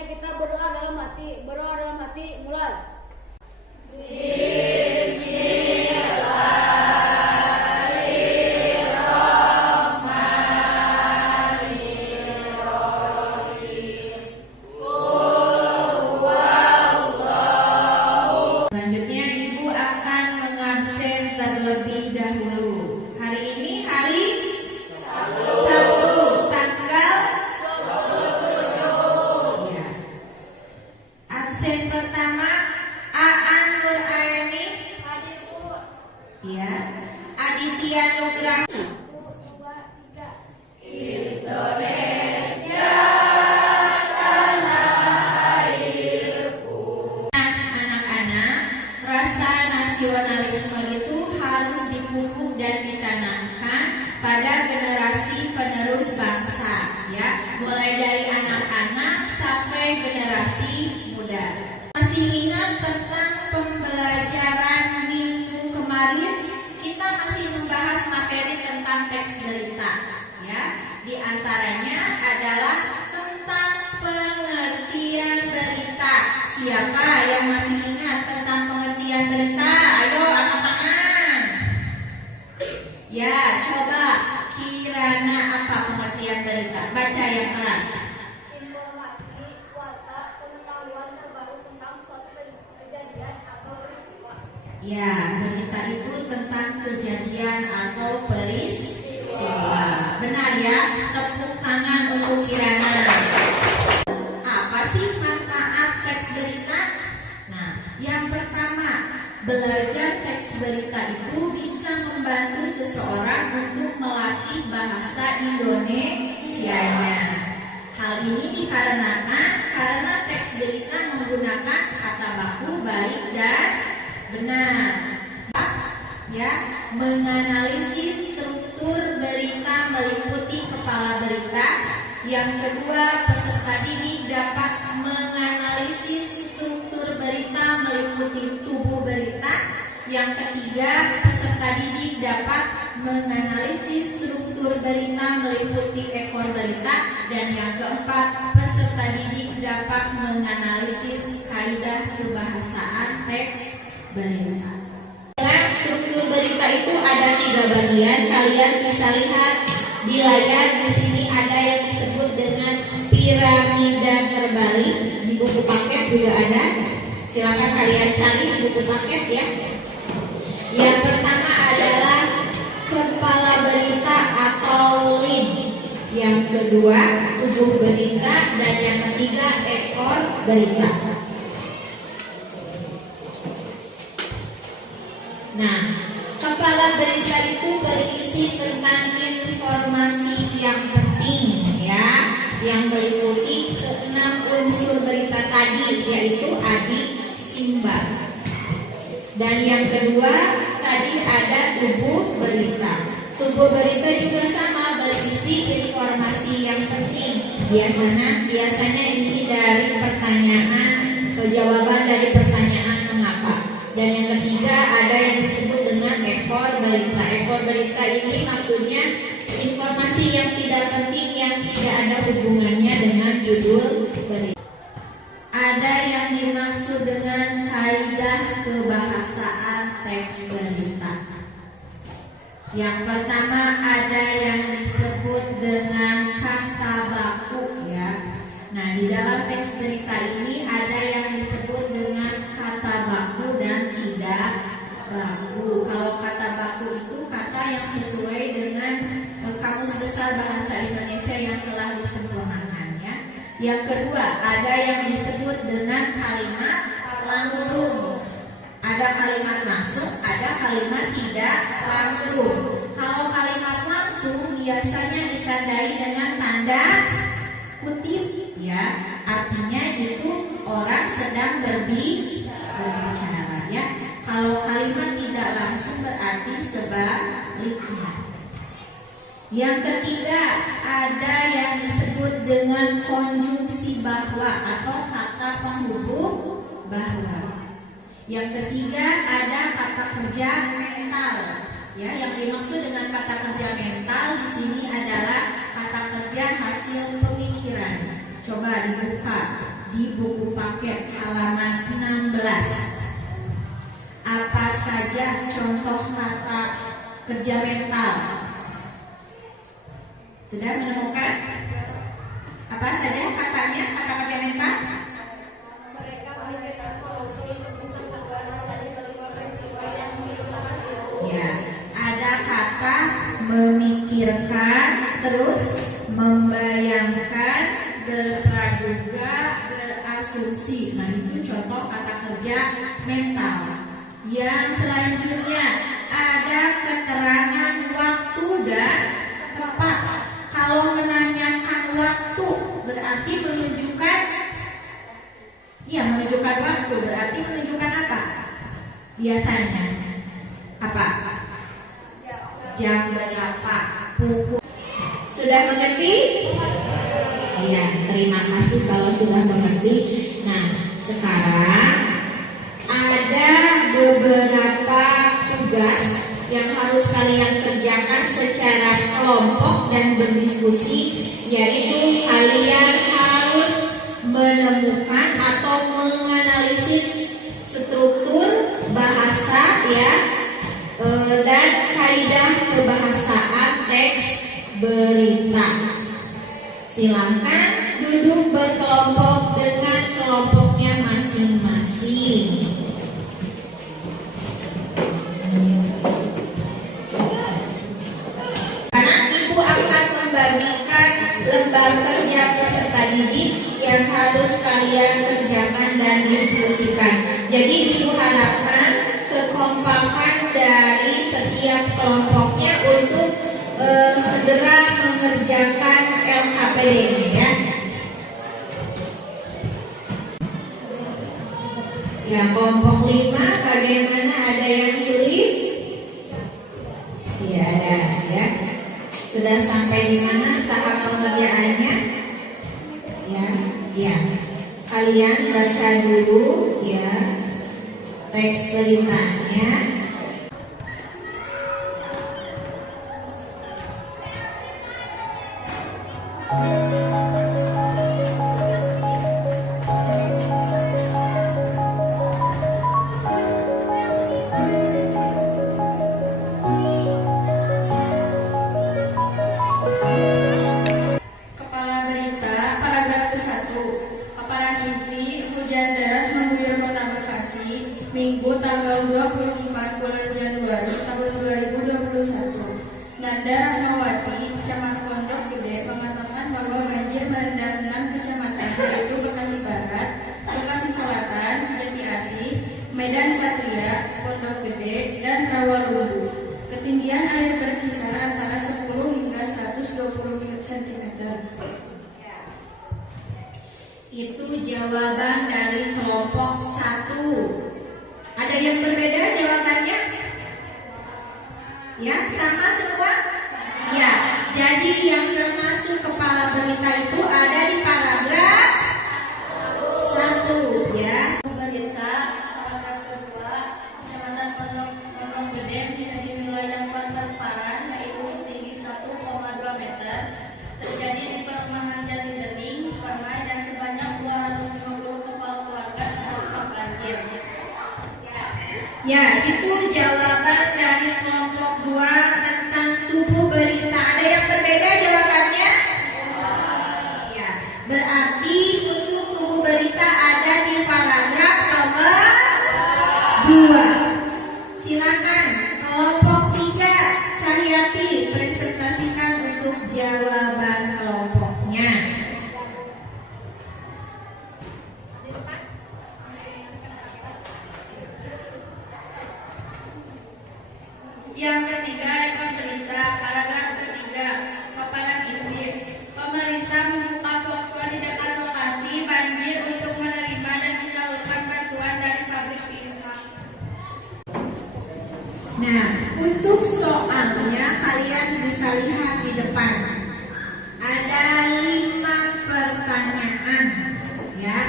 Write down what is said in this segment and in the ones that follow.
selanjutnya kita berdoa dalam hati. Berdoa dalam hati, mulai. Selanjutnya Ibu akan mengabsen terlebih dahulu. Hari ini hari Sabtu, tanggal ya. Absen pertama Aan Nuraini, ya. Aditya Nugraha. Nasionalisme itu harus dipupuk dan ditanamkan pada generasi penerus bangsa, ya, mulai dari anak-anak sampai generasi muda. Masih ingat tentang pembelajaran minggu kemarin? Kita masih membahas materi tentang teks berita, ya. Di antaranya adalah tentang pengertian berita. Siapa yang masih ingat tentang pengertian berita? Ayo angkat tangan. Ya, coba kirana apa pengertian berita? Baca yang keras. Informasi, warta, pengetahuan terbaru tentang suatu kejadian atau peristiwa. Ya, berita itu tentang kejadian atau peristiwa. Benar ya? Tepuk tangan untuk Kirana. Apa sih manfaat teks berita? Nah, yang pertama, belajar teks berita itu bisa membantu seseorang untuk melatih bahasa Indonesianya. Hal ini dikarenakan karena teks berita menggunakan kata baku baik dan benar. Ya, menganalisis struktur berita meliputi kepala berita. Yang kedua, peserta didik dapat menganalisis struktur berita meliputi tubuh berita. Yang ketiga, peserta didik dapat menganalisis struktur berita meliputi ekor berita. Dan yang keempat, peserta didik dapat menganalisis kaidah kebahasaan teks berita. Struktur berita itu ada 3 bagian. Kalian bisa lihat di layar. Di sini ada yang disebut dengan piramida terbalik. Di buku paket juga ada. Silakan kalian cari di buku paket ya. Yang pertama adalah kepala berita atau lead. Yang kedua tubuh berita. Dan yang ketiga ekor berita. Nah, kepala berita itu berisi tentang informasi yang penting, ya, yang meliputi ke-6 unsur berita tadi, yaitu adik simbang. Dan yang kedua tadi ada tubuh berita. Tubuh berita juga sama, berisi informasi yang penting. Biasanya ini dari pertanyaan ke jawaban dari pertanyaan mengapa. Dan yang ketiga ada yang disebut dengan ekor berita. Ekor berita ini maksudnya informasi yang tidak penting, yang tidak ada hubungannya dengan judul berita. Ada yang dimaksud dengan kaidah kebahasaan teks berita. Yang pertama ada yang disebut dengan kata baku, ya. Nah, di dalam teks berita ini ada yang disebut dengan kata baku dan tidak baku. Kalau kata baku itu kata yang sesuai dengan Kamus Besar Bahasa Indonesia yang telah disempurnakan, ya. Yang kedua, ada yang disebut dengan kalimat langsung. Ada kalimat langsung, ada kalimat tidak langsung. Kalau kalimat langsung biasanya ditandai dengan tanda kutip, ya. Artinya itu orang sedang berbicara, ya. Kalau kalimat tidak langsung berarti sebaliknya. Yang ketiga, ada yang disebut dengan konjungsi bahwa atau kata penghubung bahwa. Yang ketiga ada kata kerja mental. Ya, yang dimaksud dengan kata kerja mental di sini adalah kata kerja hasil pemikiran. Coba dibuka di buku paket halaman 16. Apa saja contoh kata kerja mental? Sudah menemukan? Apa saja katanya, kata kerja mental? Mereka memikirkan solusi untuk bisa segera menjadi kelima peristiwa yang menghidupkan diri. Ya, ada kata memikirkan, terus membayangkan, berpraduga, berasumsi. Nah, itu contoh kata kerja mental. Yang selanjutnya ada keterangan waktu dan tempat. Kalau menanyakan waktu berarti menunjukkan, ya menunjukkan waktu berarti menunjukkan apa? Biasanya apa? Jam berapa? Pukul. Sudah mengerti? Iya, terima kasih kalau sudah mengerti. Nah, sekarang ada beberapa tugas yang harus kalian kerjakan secara kelompok dan berdiskusi, yaitu kalian harus menemukan atau menganalisis struktur bahasa ya dan kaidah kebahasaan teks berita. Silakan duduk berkelompok dengan kelompoknya masing-masing. Karena Ibu akan membagikan lembar kerja peserta didik yang harus kalian kerjakan dan diskusikan. Jadi Ibu harapkan kekompakan dari setiap kelompoknya untuk segera mengerjakan LKPD ya. Ya, kelompok 5 bagaimana, ada yang sulit? Tidak ada ya. Sudah sampai di mana tahap pengerjaannya? Ya, ya. Kalian baca dulu ya teks beritanya. Kepala berita, paragraf ke-1. Paparan isi, hujan deras mengguyur kota Bekasi, Minggu tanggal 24 bulan Januari tahun 2021. Nanda Rahmawati, Camat Pondok Gede, mengatakan bahwa banjir merendam 6 kecamatan, yaitu Bekasi Barat, Bekasi Selatan, Jati Asih, Medan Satria, Pondok Gede, dan Rawalumbu. Ketinggian air berkisar antara 10 hingga 120 cm. Itu jawaban dari kelompok 1. Ada yang berbeda jawabannya? Ya, sama semua? Ya, jadi yang termasuk kepala berita itu ada di paragraf 1 ya. Berita paragraf kedua, Kecamatan Pondok Gede menjadi wilayah terparah yaitu setinggi 1,2 meter. Terjadi di perumahan Jati Bening, Permai, dan sebanyak 250 kepala keluarga terdampak banjir. Ya, itu jawaban dari kelompok 2 tentang tubuh berita. Ada yang berbeda jawabannya? Ya, berarti untuk tubuh berita ada di paragraf nomor 2. Silakan kelompok 3, Cahyati presentasikan untuk jawaban kelompoknya. Yang ketiga, ekor berita, paragraf ketiga, paparan isi. Pemerintah membuka posko di dekat lokasi banjir untuk menerima dan menyalurkan bantuan dari pabrik pihak. Nah, untuk soalnya kalian bisa lihat di depan. Ada 5 pertanyaan ya.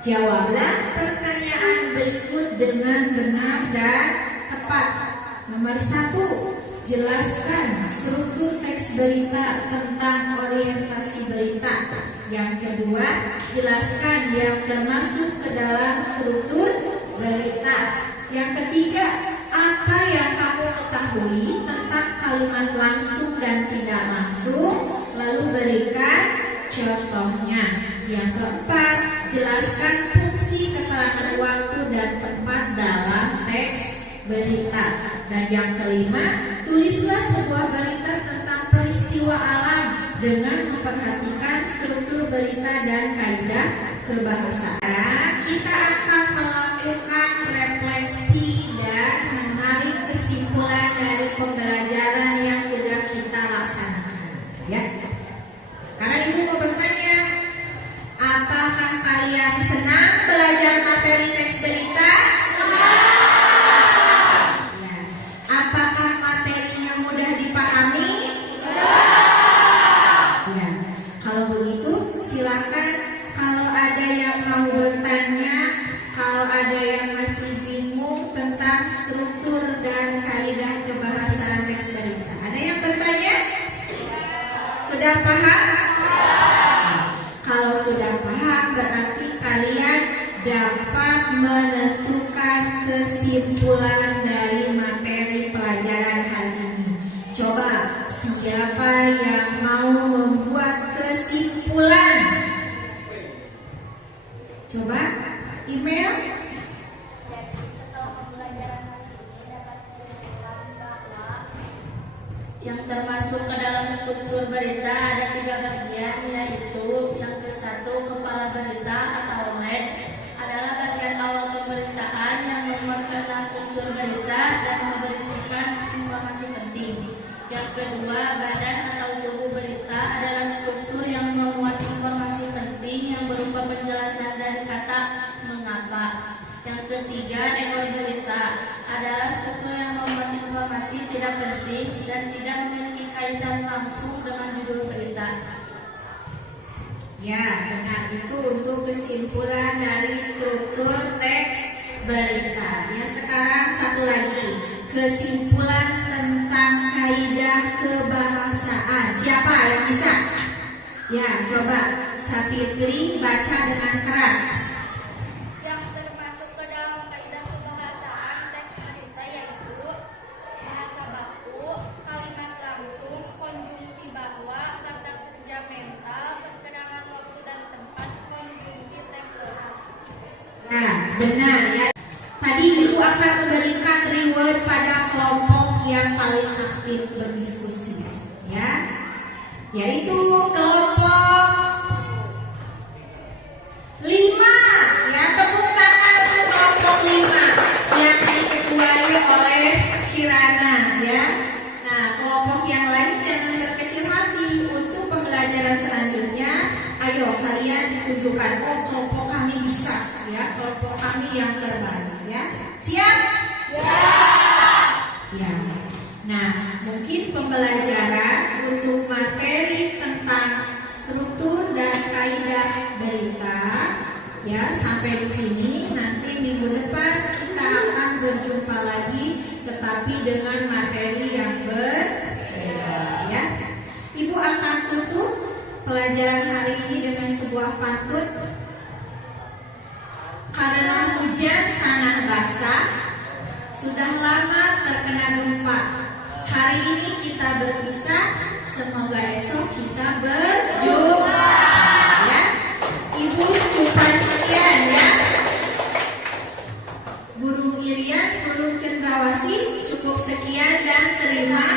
Jawablah pertanyaan berikut dengan benar dan tepat. Nomor 1, jelaskan struktur teks berita tentang orientasi berita. Yang kedua, jelaskan yang termasuk ke dalam struktur berita. Yang ketiga, apa yang kamu ketahui tentang kalimat langsung dan tidak langsung, lalu berikan contohnya. Yang keempat, jelaskan fungsi keterangan waktu dan tempat dalam teks berita. Dan yang kelima, tulislah sebuah berita tentang peristiwa alam dengan memperhatikan struktur berita dan kaidah kebahasaan. Kita akan melakukan refleksi dan menarik kesimpulan dari pembelajaran yang sudah kita laksanakan. Ya. Karena Ibu mau bertanya, apakah kalian senang belajar materi teks berita? Ya. Apakah materinya mudah dipahami? Ya. Kalau begitu, silakan. Kalau ada yang mau bertanya, kalau ada yang masih bingung tentang struktur dan kaidah kebahasaan teks berita, ada yang bertanya? Sudah paham? Kalau sudah paham, berarti kalian dapat menentukan kesimpulan dari materi pelajaran hari ini. Coba, siapa yang mau membuat kesimpulan? Coba, email. Yang termasuk ke dalam struktur berita ada 3 bagian, yaitu yang ke-1, kepala berita atau head, adalah bagian awal pemberitaan yang memuatkan unsur berita dan memberisikan informasi penting. Yang kedua, badan atau tubuh berita adalah struktur yang memuat informasi penting yang berupa penjelasan dari kata mengapa. Yang ketiga, ekor berita adalah struktur yang memuat informasi tidak penting dan tidak memiliki kaitan langsung dengan judul berita. Ya, benar, itu untuk kesimpulan dari struktur teks berita. Ya, sekarang satu lagi, kesimpulan tentang kaidah kebahasaan. Siapa yang bisa? Ya, coba Sapitri baca dengan keras. Yang termasuk ke dalam kaidah kebahasaan teks berita yaitu bahasa baku, kalimat langsung, konjungsi bahwa, kata kerja mental, keterangan waktu dan tempat, konjungsi temporal. Nah, benar ya. Tadi Ibu akan memberikan reward pada kelompok yang paling aktif berdiskusi, ya, yaitu kelompok 5. Ya, tepuk tangan untuk kelompok 5 yang diketuai oleh Kirana, ya. Nah, kelompok yang lain jangan berkecil hati. Untuk pembelajaran selanjutnya, ayo kalian ditunjukkan, oh kelompok kami bisa, ya, kelompok kami yang terbaik, ya. Siap? Ya. Nah, mungkin pembelajaran untuk materi tentang struktur dan kaidah berita, ya, sampai di sini. Nanti minggu depan kita akan berjumpa lagi, tetapi dengan materi yang berbeda, ya. Ibu akan tutup pelajaran hari ini dengan sebuah pantun. Karena hujan tanah basah, sudah lama terkena gempa. Hari ini kita berpisah, semoga esok kita berjumpa. Ya, Ibu cukup sekian, ya. Burung Irian, burung cendrawasih, cukup sekian dan terima